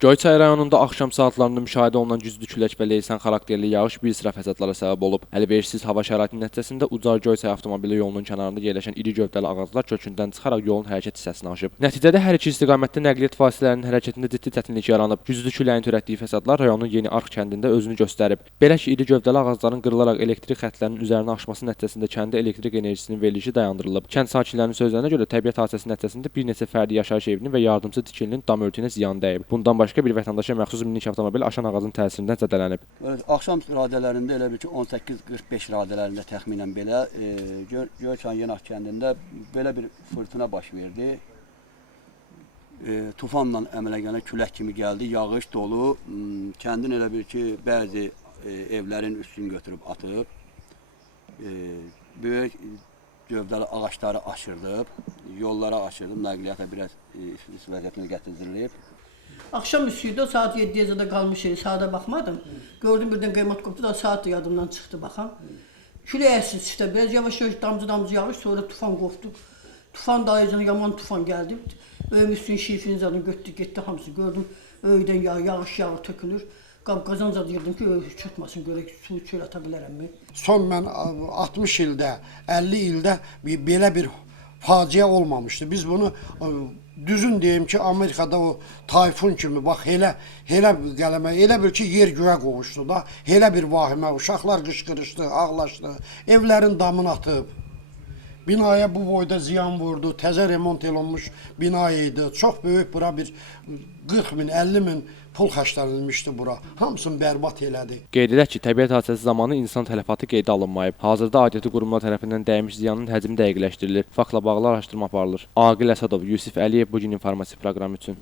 Göyçay rayonunda axşam saatlarında müşahidə olunan güclü külək və leysan xarakterli yağış bir sıra fəsadlara səbəb olub. Əlverişsiz hava şəraitinin nəticəsində Ucar Göyçay avtomobili yolunun kənarında yerləşən iri gövdəli ağaclar kökündən çıxaraq yolun hərəkət hissəsini aşıb. Nəticədə hər iki istiqamətdə nəqliyyat vasitələrinin hərəkətində ciddi çətinlik yaranıb. Güclü küləyin törətdiyi fəsadlar rayonun Yeni Arx kəndində özünü göstərib. Belə ki, iri gövdəli ağacların qırılaraq elektrik xəttlərinin üzərinə aşması nəticəsində kəndə elektrik enerjisinin verilişi dayandırılıb. Kənd sakinlərinin sözlərinə görə təbiət hadisəsi nəticəsində bir neçə fərdi yaşayış evinin və yardımçı tikilinin dam örtüyünə ziyan dəyib. Bundan başqa bir vətəndaşa məxsus minik avtomobil aşan ağacın təsirindən zədələnib. Axşam radələrində elə bil ki 18:45 radələrində təxminən belə Göyçay Yeni Arx kəndində belə bir fırtına baş verdi. Tufanla əmələ gələn külək kimi gəldi, yağış dolu. Kəndin elə bil ki bəzi evlərin üstünü götürüb atıb. Böyük gövdəli ağacları aşırdıb, yollara aşırdıb, nəqliyyata biraz vəziyyətinə gətirilib. Akşam üstüydü, saat 7'ye kadar kalmışım, saate bakmadım. Gördüm birden kıymat koptu da saat de yadımdan çıktı bakan. Külək əsir işte, biraz yavaş yavaş damcı yağış, sonra tufan koptu. Tufan dayıcına yaman tufan geldi. Öyüm üstünün şifini zaten gitti hamısı gördüm. Öyden yağış tökülür. Qazanca deyirdim ki, çökməsin, görək su çöl ata bilərəmmi? Son mən 60 ildə, 50 ildə belə bir faciə olmamışdı. Biz bunu düzün deyim ki, Amerikada o tayfun kimi, bax, elə qələmə, elə bir ki, yer göyə qovuşdu da, elə bir vahimə, uşaqlar qışqırışdı, ağlaşdı, evlərin damını atıb. Binaya bu boyda ziyan vurdu, təzə remont olunmuş bina idi. Çox böyük bura bir 40 min, 50 min pul xərclənilmişdi bura. Hamısını bərbad elədi. Qeyd edək ki, təbiət hadisəsi zamanı insan tələfatı qeydə alınmayıb. Hazırda aidiyyatı qurumlar tərəfindən dəymiş ziyanın həcmi dəqiqləşdirilir. Faktla bağlı araşdırma aparılır. Aqil Əsədov, Yusif Əliyev bugün informasiya proqramı üçün.